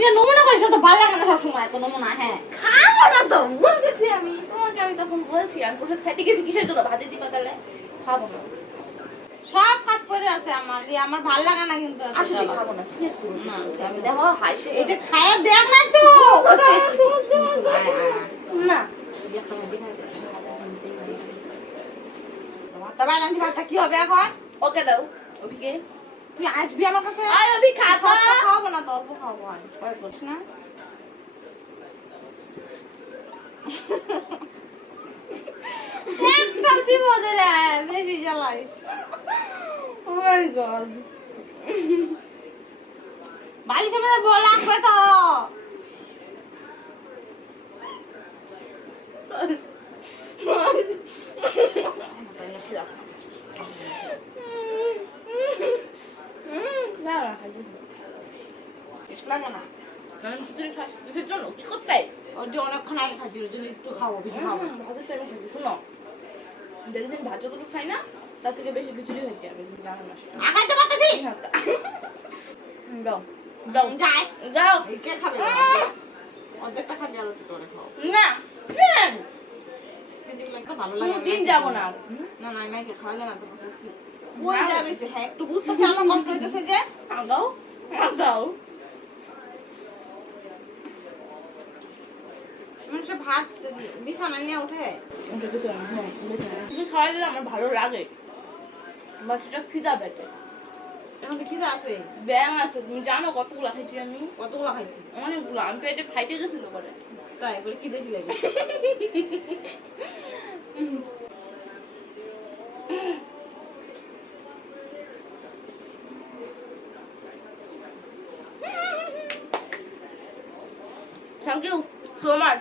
এটা নমুনা করিস তো ভালো লাগে না সব সময় তো নমুনা। হ্যাঁ খাবো না তো বলতেছি আমি তোমাকে, আমি তখন বলছি আমি প্রসাদ খাইতে গেছি কিসের জন্য, ভাতে দিবা তাহলে খাবো না। সব কাজ করে আছে আমার, আমার ভালো লাগে না কিন্তু আসলে খাবো না সিরিয়াসলি বলতেছি। আমি দেখো হাসি এটা খায়া দেখ না একটু না ভাতটা বাইরে আনছি, ভাতটা কি হবে এখন? ওকে দাও অভিকে। তুই আসবি আমার কাছে? আয় অভি খা তো। সব তো খাবো না তো, অল্প খাবো। আর ভয় করিস না। একটা দিব দে রে, বেশি জ্বালাইস। ও মাই গড বালিশের মধ্যে বল লাগবে তো। না না খাইতে বেশ লাগে না। আমি খিচুড়ি খাই কিসের জন্য, কি করতে ওই যে অনেকক্ষণ আগে খাচ্ছি, ওই জন্য একটু খাবো, বেশি খাবো। ভাতের টাইমে খাইছি। শোনো যেদিন ভাত যতটুকু খাই না তার থেকে বেশি খিচুড়ি হয়েছে, আমি জানো না সেটা। আগাইতে পারতেছিস? যাও যাও যাই। যাও। কে খাবে? অর্ধেকটা খাবি আর একটু করে খাও। না কেন এদিকে লাগতো ভালো লাগে। কোনদিন যাবো না। না না, মাইকে খাওয়ালে না তো বসে কি ওই যা রইছে। হ্যাঁ একটু বুঝতেছে আমার কষ্ট হইতেছে যে। আগাও আগাও। মানুষের ভাত বিছানা নিয়ে উঠে। ওটা কিছু না, হ্যাঁ কিছু খাওয়াই দিলে আমার ভালো লাগে, বা সেটা খিদা পেটে। এখন তো খিদে আছে। ব্যায়াম আছে, তুমি জানো কতগুলো খাইছি আমি? কতগুলো খাইছি? অনেকগুলো। আমি পেটে ফাইটে গেছিল করে। তাই বলে কি দেখি লাগে? Thank you so much.